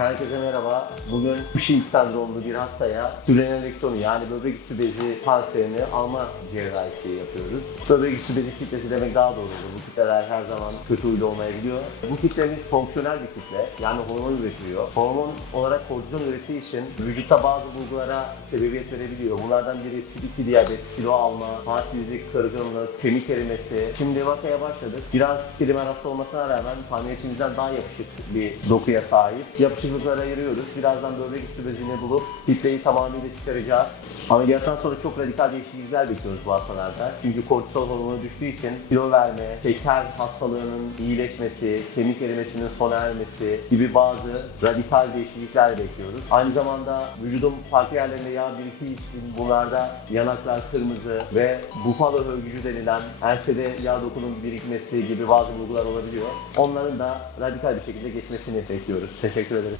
Herkese merhaba. Bugün Cushing sendromlu bir hastaya sürenelektomi yani böbrek üstü bezi kanserini alma cerrahisi yapıyoruz. Böbrek üstü bezi kitlesi demek daha doğru. Bu kitleler her zaman kötü huylu olmayabiliyor. Bu kitlemiz fonksiyonel bir kitle. Yani hormon üretiyor. Hormon olarak kortizon ürettiği için vücutta bazı bulgulara sebebiyet verebiliyor. Bunlardan biri tip 2 diyabet, kilo alma, halsizlik, kırgınlık, kemik erimesi. Şimdi vakaya başladık. Biraz primer hasta olmasına rağmen paniyetimizden daha yapışık bir dokuya sahip. Yapışıklıkları ayırıyoruz. Birazdan böbrek üstü bezini bulup kitleyi tamamıyla çıkaracağız. Ameliyattan sonra çok radikal değişiklikler bekliyoruz bu hastalarda. Çünkü kortizol hormonu düştüğü için kilo verme, şeker hastalığının iyileşmesi, kemik erimesinin sona ermesi gibi bazı radikal değişiklikler bekliyoruz. Aynı zamanda vücudun farklı yerlerinde yağ biriktiği için bunlarda yanaklar kırmızı ve bufalo hörgücü denilen ensede yağ dokunun birikmesi gibi bazı bulgular olabiliyor. Onların da radikal bir şekilde geçmesini bekliyoruz. Teşekkür ederiz.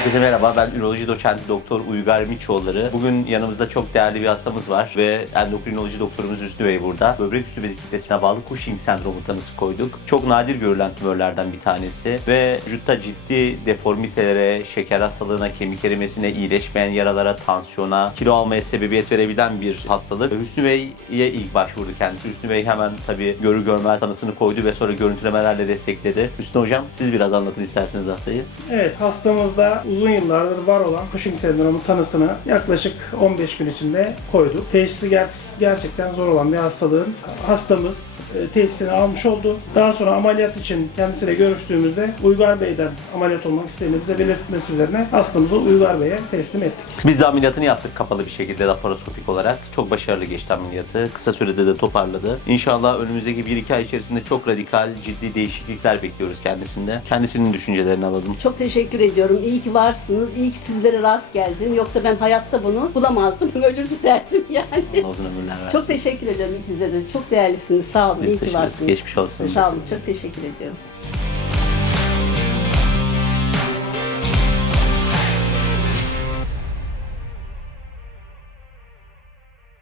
herkese merhaba. Ben üroloji doçenti doktor Uygar Miçoğulları. Bugün yanımızda çok değerli bir hastamız var ve endokrinoloji doktorumuz Hüsnü Bey burada. Böbrek üstü bezi kitlesine bağlı Cushing sendromu tanısı koyduk. Çok nadir görülen tümörlerden bir tanesi ve vücutta ciddi deformitelere, şeker hastalığına, kemik erimesine, iyileşmeyen yaralara, tansiyona, kilo almaya sebebiyet verebilen bir hastalık. Hüsnü Bey'e ilk başvurdu kendisi. Hüsnü Bey hemen tabii görür görmez tanısını koydu ve sonra görüntülemelerle destekledi. Hüsnü Hocam siz biraz anlatın isterseniz hastayı. Evet, hastamızda uzun yıllardır var olan Cushing sendromu tanısını yaklaşık 15 gün içinde koyduk. Teşhisi ger- gerçekten zor olan bir hastalığın hastamız e, teşhisini almış oldu. Daha sonra ameliyat için kendisiyle görüştüğümüzde Uygar Bey'den ameliyat olmak istediğini bize belirtmesi üzerine hastamızı Uygar Bey'e teslim ettik. Biz de ameliyatını yaptık kapalı bir şekilde laparoskopik olarak. Çok başarılı geçti ameliyatı. Kısa sürede de toparladı. İnşallah önümüzdeki 1-2 ay içerisinde çok radikal, ciddi değişiklikler bekliyoruz kendisinde. Kendisinin düşüncelerini alalım. Çok teşekkür ediyorum. İyi ki varsınız. İyi ki sizlere rast geldim. Yoksa ben hayatta bunu bulamazdım. Ölür giderdim yani. Uzun ömürler versin. Çok teşekkür ederim ikinize de. Çok değerlisiniz. Sağ olun. Biz İyi ki teşekkür ederiz. varsınız. Geçmiş olsun. Sağ olun. Çok teşekkür ediyorum.